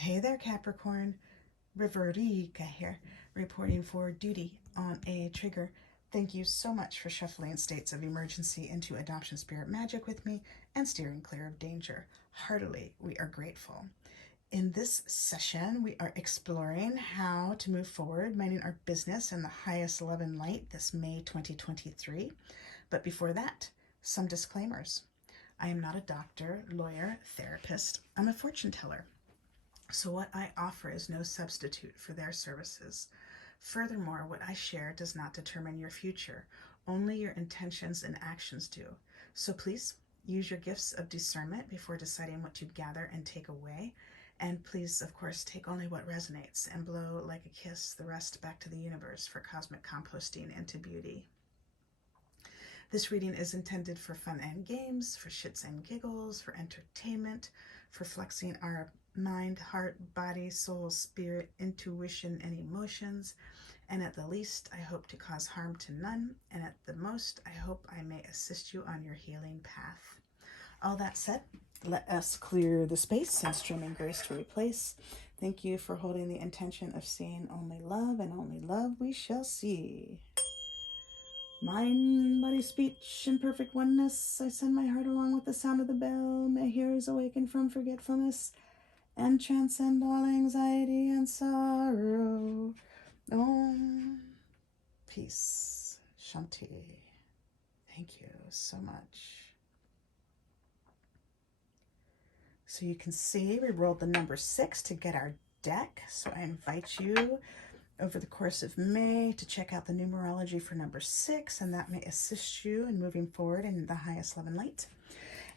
Hey there, Capricorn. Riverica here, reporting for duty on a trigger. Thank you so much for shuffling states of emergency into adoption spirit magic with me and steering clear of danger. Heartily, we are grateful. In this session, we are exploring how to move forward, minding our business in the highest love and light this May 2023. But before that, some disclaimers. I am not a doctor, lawyer, therapist. I'm a fortune teller. So what I offer is no substitute for their services. Furthermore, what I share does not determine your future. Only your intentions and actions do. So please use your gifts of discernment before deciding what to gather and take away. And please, of course, take only what resonates and blow like a kiss the rest back to the universe for cosmic composting into beauty. This reading is intended for fun and games, for shits and giggles, for entertainment, for flexing our mind, heart, body, soul, spirit, intuition, and emotions. And at the least, I hope to cause harm to none. And at the most, I hope I may assist you on your healing path. All that said, let us clear the space and streaming grace to replace. Thank you for holding the intention of seeing only love, and only love we shall see. Mind, body, speech, in perfect oneness, I send my heart along with the sound of the bell. May hearers awaken from forgetfulness and transcend all anxiety and sorrow. Om. Peace. Shanti. Thank you so much. So you can see we rolled the number 6 to get our deck. So I invite you over the course of May to check out the numerology for number 6, and that may assist you in moving forward in the highest love and light.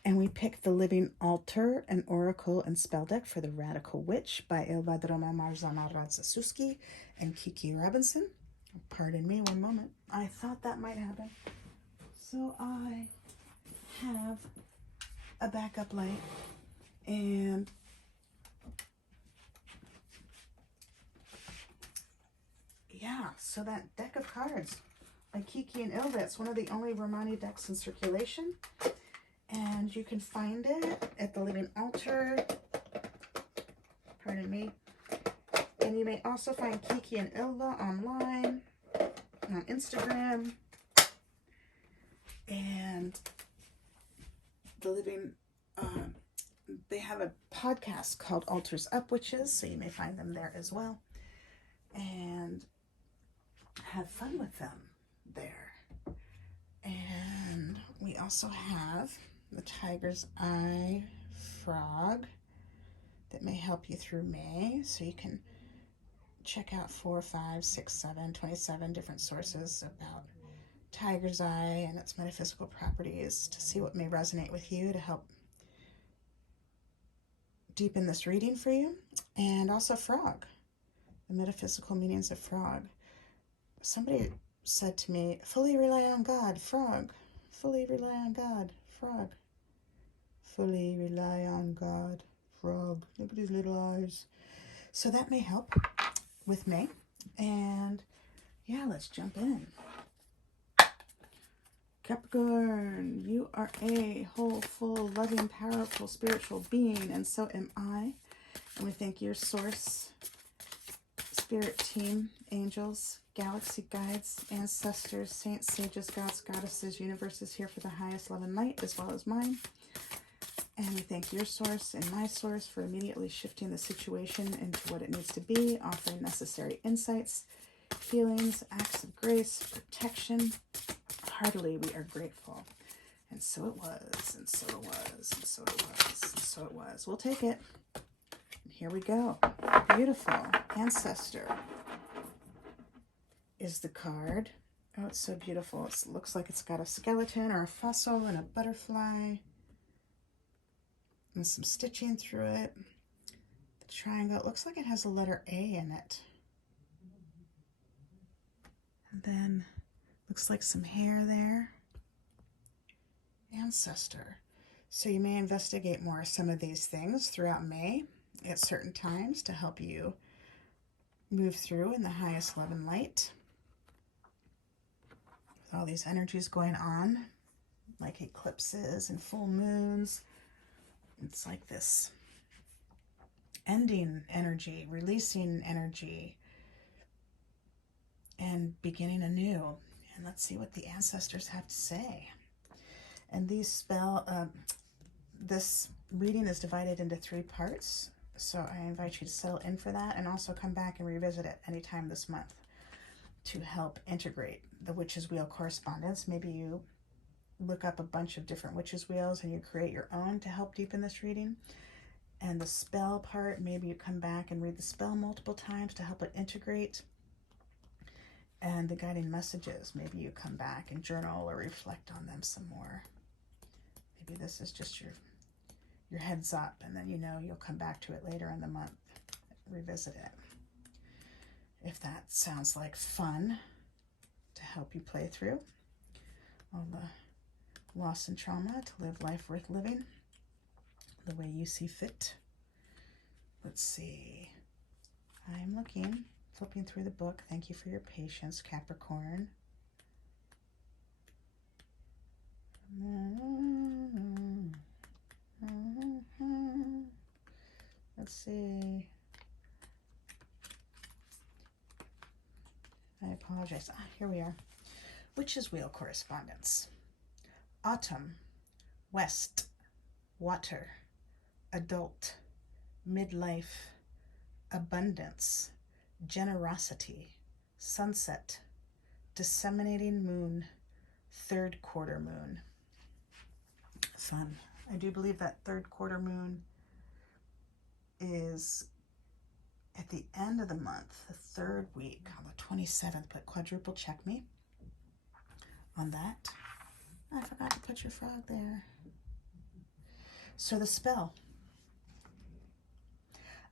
And we picked the Living Altar, an Oracle and Spell deck for the Radical Witch by Ilva Droma Marzana Radzasuski and Kiki Robinson. Pardon me one moment. I thought that might happen. So I have a backup light, and yeah, so that deck of cards by Kiki and Ilva, it's one of the only Romani decks in circulation. And you can find it at the Living Altar. Pardon me. And you may also find Kiki and Ilva online, on Instagram. And the Living, they have a podcast called Altars Up Witches, so you may find them there as well. And have fun with them there. And we also have the Tiger's Eye frog that may help you through May. So you can check out 4, 5, 6, 7, 27 different sources about Tiger's Eye and its metaphysical properties to see what may resonate with you to help deepen this reading for you. And also frog, the metaphysical meanings of frog. Somebody said to me, fully rely on God, frog. Fully rely on God, frog. Fully rely on God, frog. Look at his little eyes. So that may help with May. And yeah, let's jump in. Capricorn, you are a whole, full, loving, powerful, spiritual being, and so am I. And we thank your source, spirit team, angels, galaxy guides, ancestors, saints, sages, gods, goddesses, universes here for the highest love and light, as well as mine. And we thank your source and my source for immediately shifting the situation into what it needs to be, offering necessary insights, healings, acts of grace, protection. Heartily, we are grateful. And so it was, and so it was, and so it was, and so it was. We'll take it. And here we go. Beautiful. Ancestor is the card. Oh, it's so beautiful. It looks like it's got a skeleton or a fossil and a butterfly. And some stitching through it. The triangle, it looks like it has a letter A in it. And then looks like some hair there. Ancestor. So you may investigate more of some of these things throughout May at certain times to help you move through in the highest love and light. With all these energies going on, like eclipses and full moons. It's like this ending energy, releasing energy, and beginning anew. And let's see what the ancestors have to say. And this reading is divided into 3 parts. So I invite you to settle in for that and also come back and revisit it anytime this month to help integrate the Witch's Wheel correspondence. Maybe you look up a bunch of different Witch's Wheels and you create your own to help deepen this reading. And the spell part, maybe you come back and read the spell multiple times to help it integrate. And the guiding messages, maybe you come back and journal or reflect on them some more. Maybe this is just your heads up, and then you'll come back to it later in the month, revisit it. If that sounds like fun to help you play through all the loss and trauma to live life worth living the way you see fit. Let's see. I'm looking, flipping through the book. Thank you for your patience, Capricorn. Let's see. I apologize. Here we are. Witch's Wheel correspondence. Autumn, west, water, adult, midlife, abundance, generosity, sunset, disseminating moon, 3rd quarter moon. Fun. I do believe that 3rd quarter moon is at the end of the month, the 3rd week, on the 27th, but quadruple check me on that. I forgot to put your frog there. So the spell.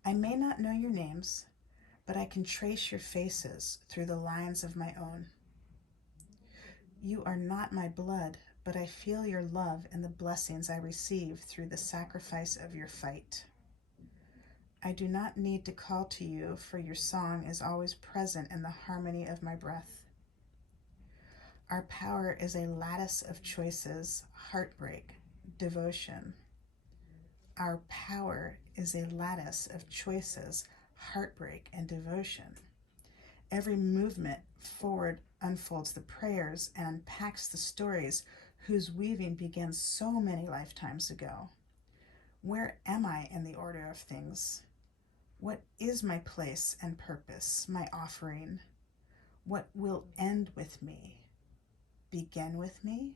I may not know your names, but I can trace your faces through the lines of my own. You are not my blood, but I feel your love and the blessings I receive through the sacrifice of your fight. I do not need to call to you, for your song is always present in the harmony of my breath. Our power is a lattice of choices, heartbreak, devotion. Our power is a lattice of choices, heartbreak, and devotion. Every movement forward unfolds the prayers and unpacks the stories whose weaving began so many lifetimes ago. Where am I in the order of things? What is my place and purpose, my offering? What will end with me? Begin with me?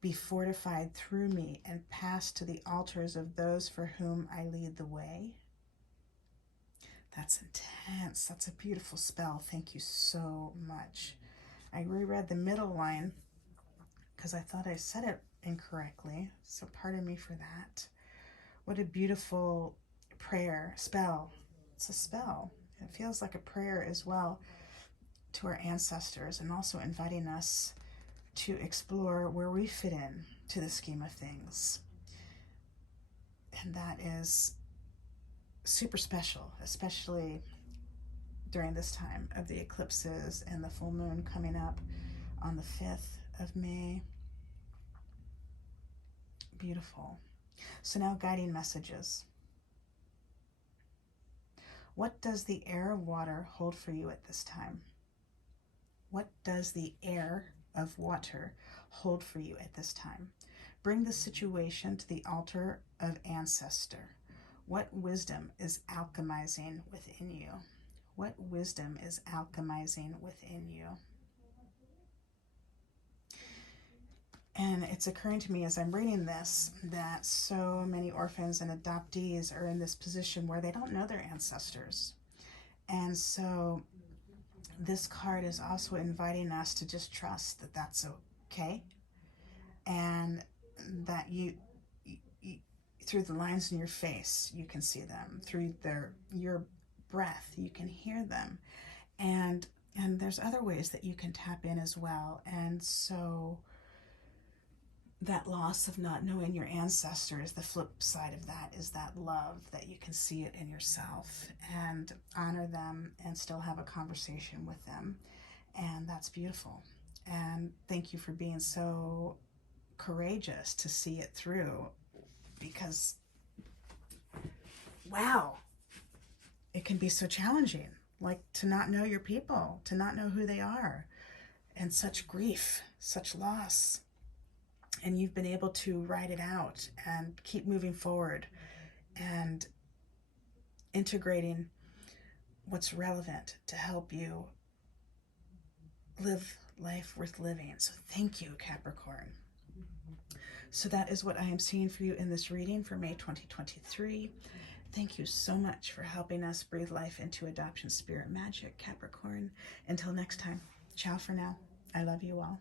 Be fortified through me and pass to the altars of those for whom I lead the way? That's intense. That's a beautiful spell. Thank you so much. I reread the middle line because I thought I said it incorrectly, so pardon me for that. What a beautiful prayer, spell. It's a spell. It feels like a prayer as well to our ancestors, and also inviting us to explore where we fit in to the scheme of things. And that is super special, especially during this time of the eclipses and the full moon coming up on the 5th of May. Beautiful. So now guiding messages. What does the air of water hold for you at this time? What does the air of water hold for you at this time? Bring the situation to the altar of ancestor. What wisdom is alchemizing within you? What wisdom is alchemizing within you? And it's occurring to me as I'm reading this that so many orphans and adoptees are in this position where they don't know their ancestors. And so this card is also inviting us to just trust that that's okay, and that you through the lines in your face, you can see them. Through your breath, you can hear them. And there's other ways that you can tap in as well. And so that loss of not knowing your ancestors, the flip side of that is that love, that you can see it in yourself and honor them and still have a conversation with them. And that's beautiful. And thank you for being so courageous to see it through, because wow, it can be so challenging, like to not know your people, to not know who they are, and such grief, such loss. And you've been able to ride it out and keep moving forward and integrating what's relevant to help you live life worth living. So thank you, Capricorn. So that is what I am seeing for you in this reading for May 2023. Thank you so much for helping us breathe life into adoption spirit magic, Capricorn. Until next time, ciao for now. I love you all.